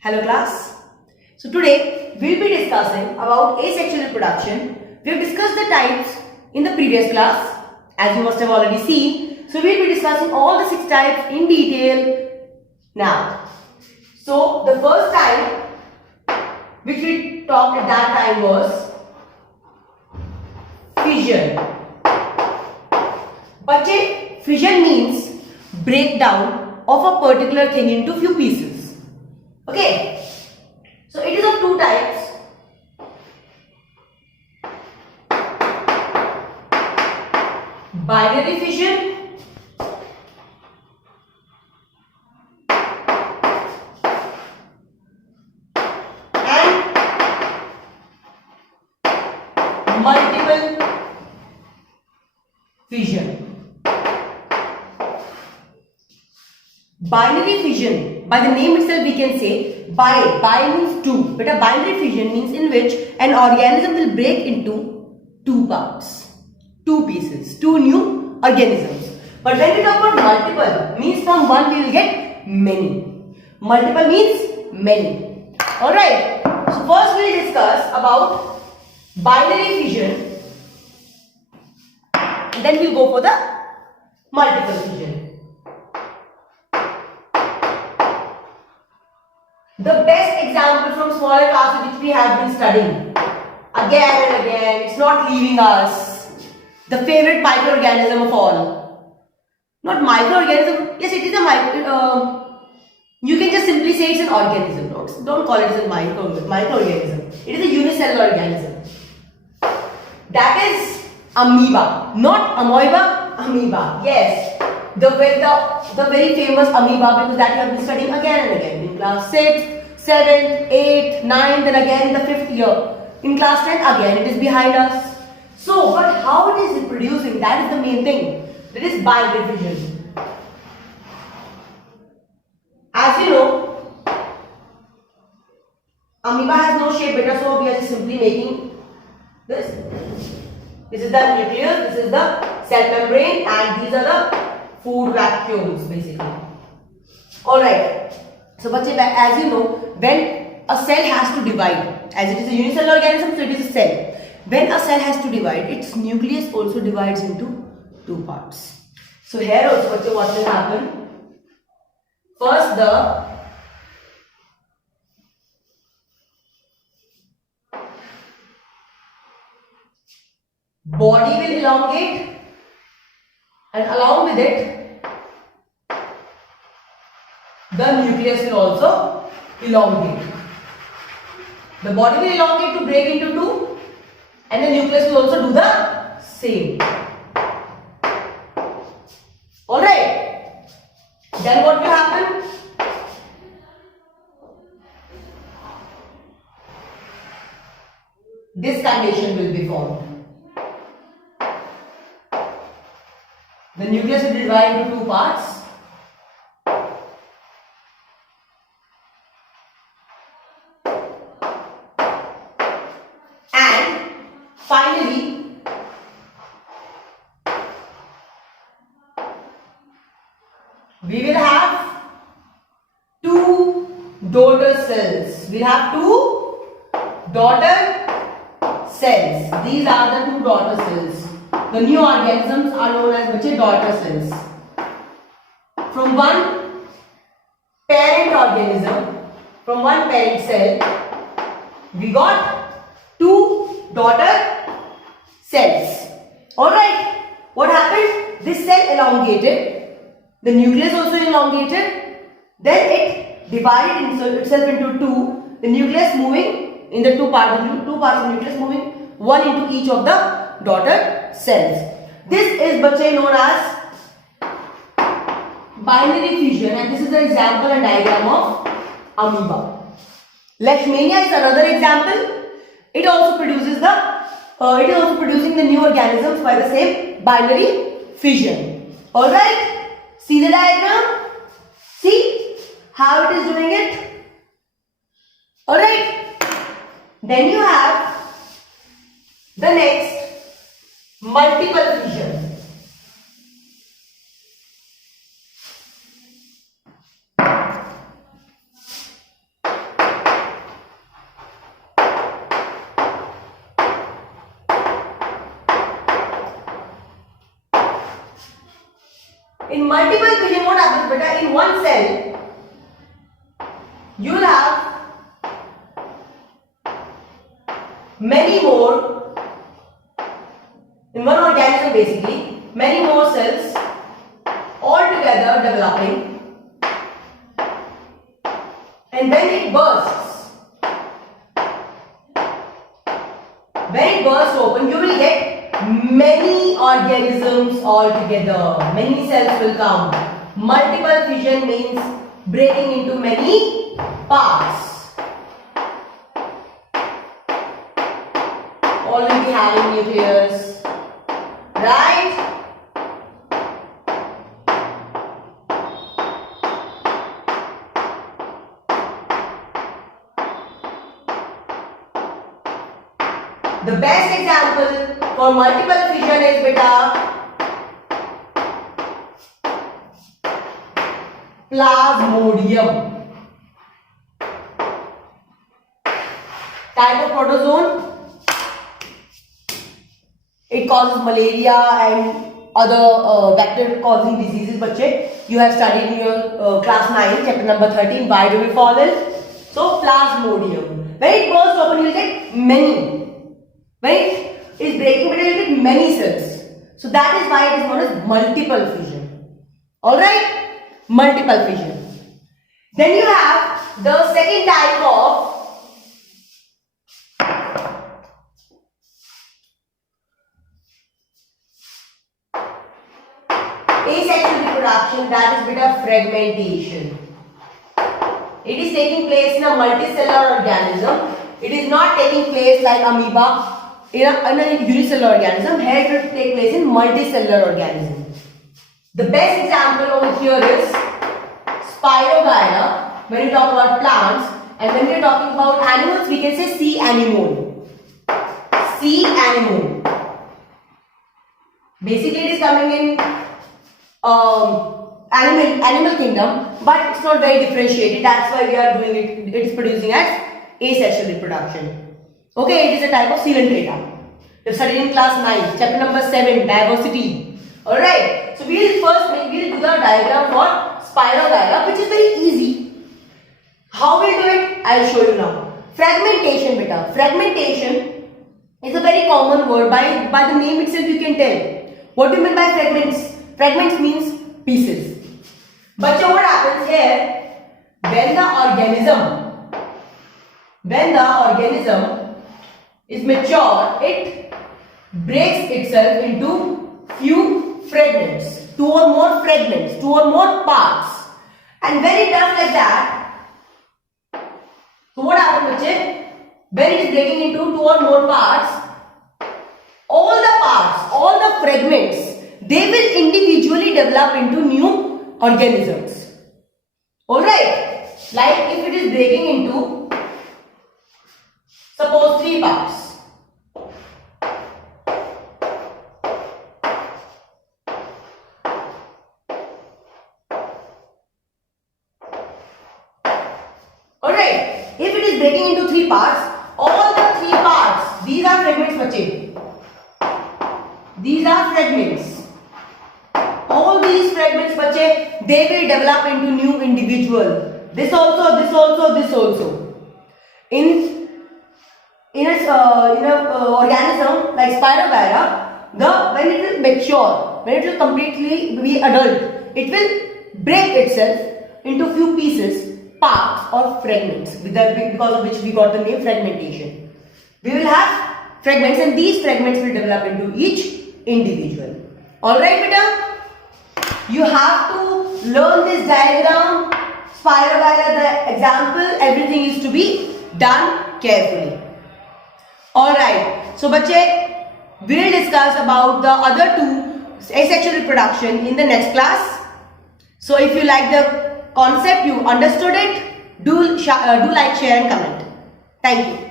Hello class. So today we'll be discussing about asexual reproduction. We have discussed the types in the previous class, as you must have already seen. So we'll be discussing all the 6 types in detail now. So the first type which we talked at that time was fission. But fission means breakdown of a particular thing into few pieces. Okay, so it is of 2 types. Binary fission and multiple fission. Binary fission, by the name itself we can say bi means 2, but a binary fission means in which an organism will break into 2 parts, 2 pieces, 2 new organisms. But when we talk about multiple, means from one we will get many. Multiple means many. Alright, so first we will discuss about binary fission, and then we will go for the multiple fission. The best example from smaller classes which we have been studying again and again, it's not leaving us, the favorite microorganism of all. Not microorganism, yes it is a you can just simply say it's an organism, don't call it as a microorganism. It is a unicellular organism. That is amoeba, not amoeba, amoeba. Yes, the very famous amoeba, because that you have been studying again and again in class 6, 7, 8, 9, then again in the 5th year. In class 10 again it is behind us. So, but how it is reproducing, that is the main thing. That is binary fission. As you know, amoeba has no shape beta, so we are just simply making this. This is the nucleus, this is the cell membrane, and these are the food vacuoles basically. Alright, so as you know, when a cell has to divide, as it is a unicellular organism, so it is a cell. When a cell has to divide, its nucleus also divides into 2 parts. So here also what will happen? First the body will elongate, and along with it the nucleus will also elongate. The body will elongate to break into 2, and the nucleus will also do the same. Alright, then what will happen? This condition will be formed. The nucleus will be divided into 2 parts. And finally, we will have 2 daughter cells. We will have 2 daughter cells. These are the 2 daughter cells. The new organisms are known as daughter cells. From one parent organism, from one parent cell, we got 2 daughter cells. Alright, what happened? This cell elongated, the nucleus also elongated, then it divided itself into 2, the nucleus moving in the 2 parts of the nucleus moving one into each of the daughter cells. This is known as binary fission, and this is the example and diagram of amoeba. Leishmania is another example. It also produces producing the new organisms by the same binary fission. Alright, see the diagram? See how it is doing it? Alright, then you have the next multiple fission. In multiple fission, what happens, beta? In one cell, you will have many more, in one organism basically, many more cells all together developing, and when it bursts open, you will get many organisms all together. Many cells will come. Multiple fission means breaking into many parts. All will be having nucleus, right? The best example for multiple fission is beta Plasmodium. Type of protozoan. It causes malaria and other vector causing diseases. Bache, you have studied in your class 9 chapter number 13. Why do we fall ill? So Plasmodium. When it bursts open, you will get many. When it is breaking, but you will get many cells. So that is why it is known as multiple fission. Alright? Multiple fission. Then you have the second type of asexual reproduction, that is bit of fragmentation. It is taking place in a multicellular organism. It is not taking place like amoeba in a unicellular organism. Here it will take place in multicellular organism. The best example over here is Spirogyra when you talk about plants, and when we are talking about animals we can say sea anemone. Sea anemone. Basically it is coming in animal kingdom, but it's not very differentiated. That's why we are doing it. It is producing as asexual reproduction. Okay, it is a type of coelenterata. We have studied in class 9, chapter number 7, diversity. Alright, so we will do the diagram for Spirogyra, which is very easy. How we will do it? I will show you now. Fragmentation, beta. Fragmentation is a very common word. By the name itself you can tell. What do you mean by fragments? Fragments means pieces. But what happens here? When the organism is mature, it breaks itself into few fragments, two or more parts. And when it does like that, so what happens, bache? When it is breaking into two or more parts, all the fragments, they will individually develop into new organisms. Alright, like if it is breaking into, suppose 3 parts. Alright, if it is breaking into 3 parts, all the 3 parts, these are fragments, bache. These are fragments. All these fragments, bache, they will develop into new individual. This also, this also, this also. In a organism like Spirogyra, when it will mature, when it will completely be adult, it will break itself into few pieces, parts or fragments, because of which we got the name fragmentation. We will have fragments, and these fragments will develop into each individual. Alright, beta? You have to learn this diagram, Spirogyra, the example, everything is to be done carefully. Alright, so bache, we will discuss about the other two, asexual reproduction, in the next class. So if you like the concept, you understood it, do like, share and comment. Thank you.